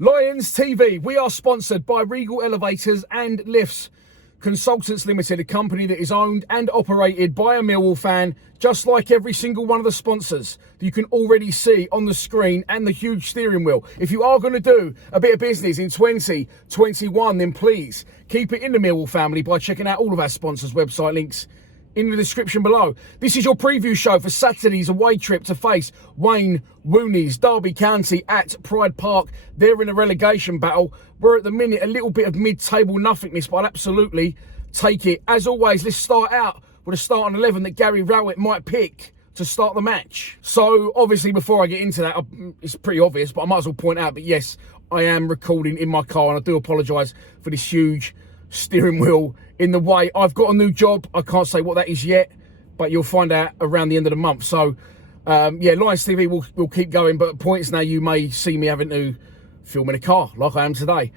Lions TV, we are sponsored by Regal Elevators and Lifts Consultants Limited, a company that is owned and operated by a Millwall fan, just like every single one of the sponsors that you can already see on the screen and the huge steering wheel. If you are going to do a bit of business in 2021, then please keep it in the Millwall family by checking out all of our sponsors' website links in the description below. This is your preview show for Saturday's away trip to face Wayne Rooney's Derby County at Pride Park. They're in a relegation battle. We're at the minute a little bit of mid-table nothingness, but I'll absolutely take it. As always, let's start out with a starting 11 that Gary Rowett might pick to start the match. So obviously, before I get into that, it's pretty obvious, but I might as well point out that yes, I am recording in my car, and I do apologise for this huge steering wheel in the way. I've got a new job. I can't say what that is yet, but you'll find out around the end of the month. So yeah, Lions TV will keep going, but at points now you may see me having to film in a car like I am today.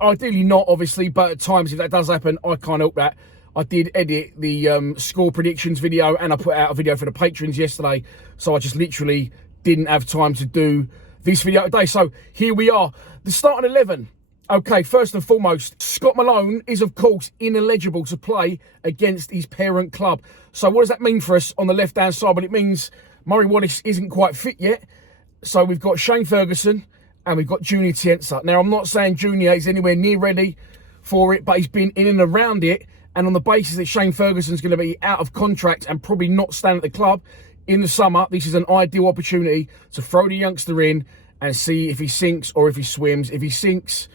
Ideally not, obviously, but at times if that does happen, I can't help that. I did edit the score predictions video, and I put out a video for the patrons yesterday, so I just literally didn't have time to do this video today. So here we are, the starting 11. Okay, first and foremost, Scott Malone is, of course, ineligible to play against his parent club. So what does that mean for us on the left-hand side? Well, it means Murray Wallace isn't quite fit yet. So we've got Shane Ferguson and we've got Junior Tienza. Now, I'm not saying Junior is anywhere near ready for it, but he's been in and around it. And on the basis that Shane Ferguson's going to be out of contract and probably not staying at the club in the summer, this is an ideal opportunity to throw the youngster in and see if he sinks or if he swims. If he sinks,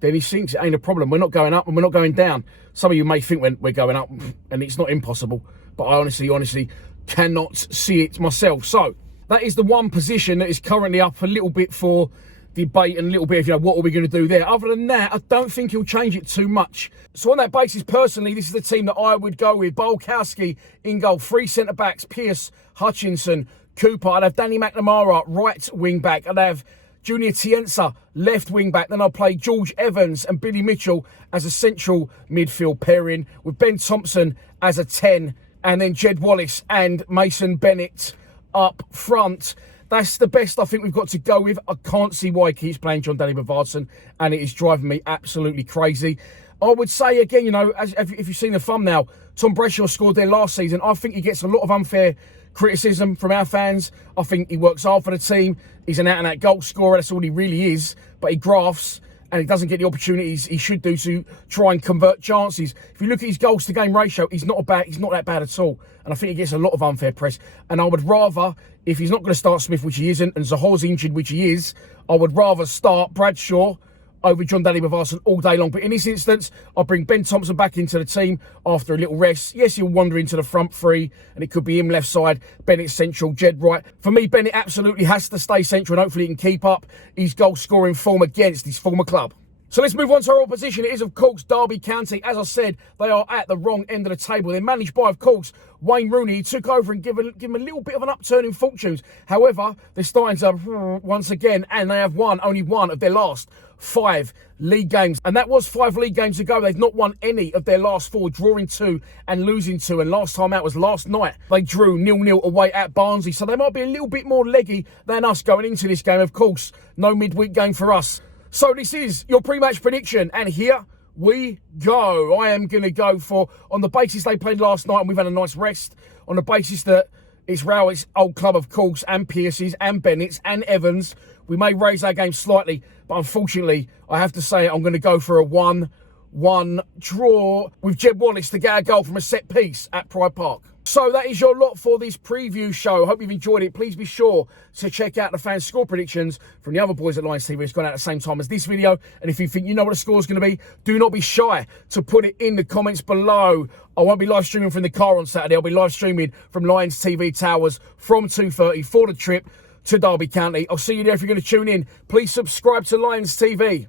then he sinks. It ain't a problem. We're not going up and we're not going down. Some of you may think we're going up, and it's not impossible, but I honestly cannot see it myself. So that is the one position that is currently up a little bit for debate and a little bit of, what are we going to do there? Other than that, I don't think he'll change it too much. So on that basis, personally, this is the team that I would go with. Bolkowski in goal, 3 centre-backs, Pearce, Hutchinson, Cooper. I'd have Danny McNamara, right wing-back. I'd have Junior Tienza, left wing-back. Then I'll play George Evans and Billy Mitchell as a central midfield pairing, with Ben Thompson as a 10, and then Jed Wallace and Mason Bennett up front. That's the best I think we've got to go with. I can't see why he keeps playing John Danny Bavardson, and it is driving me absolutely crazy. I would say, again, if you've seen the thumbnail, Tom Bradshaw scored there last season. I think he gets a lot of unfair criticism from our fans. I think he works hard for the team. He's an out-and-out goal scorer. That's all he really is. But he grafts, and he doesn't get the opportunities he should do to try and convert chances. If you look at his goals to game ratio, he's not that bad at all. And I think he gets a lot of unfair press. And I would rather, if he's not going to start Smith, which he isn't, and Zaho's injured, which he is, I would rather start Bradshaw over John Danny Bavardson all day long. But in this instance, I'll bring Ben Thompson back into the team after a little rest. Yes, he'll wander into the front three, and it could be him left side, Bennett central, Jed right. For me, Bennett absolutely has to stay central, and hopefully he can keep up his goal-scoring form against his former club. So let's move on to our opposition. It is, of course, Derby County. As I said, they are at the wrong end of the table. They're managed by, of course, Wayne Rooney. He took over and give him a little bit of an upturn in fortunes. However, they're starting to once again, and they have only one of their last 5 league games. And that was 5 league games ago. They've not won any of their last 4, drawing 2 and losing 2. And last time out was last night. They drew 0-0 away at Barnsley. So they might be a little bit more leggy than us going into this game. Of course, no midweek game for us. So this is your pre-match prediction, and here we go. I am going to go for, on the basis they played last night and we've had a nice rest, on the basis that it's Rowett's old club, of course, and Pearce's and Bennett's and Evans, we may raise our game slightly, but unfortunately, I have to say I'm going to go for a 1-1 draw with Jed Wallace to get a goal from a set piece at Pride Park. So that is your lot for this preview show. I hope you've enjoyed it. Please be sure to check out the fan score predictions from the other boys at Lions TV. It's gone out at the same time as this video. And if you think you know what the score is going to be, do not be shy to put it in the comments below. I won't be live streaming from the car on Saturday. I'll be live streaming from Lions TV Towers from 2:30 for the trip to Derby County. I'll see you there if you're going to tune in. Please subscribe to Lions TV.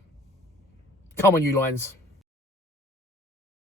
Come on, you Lions.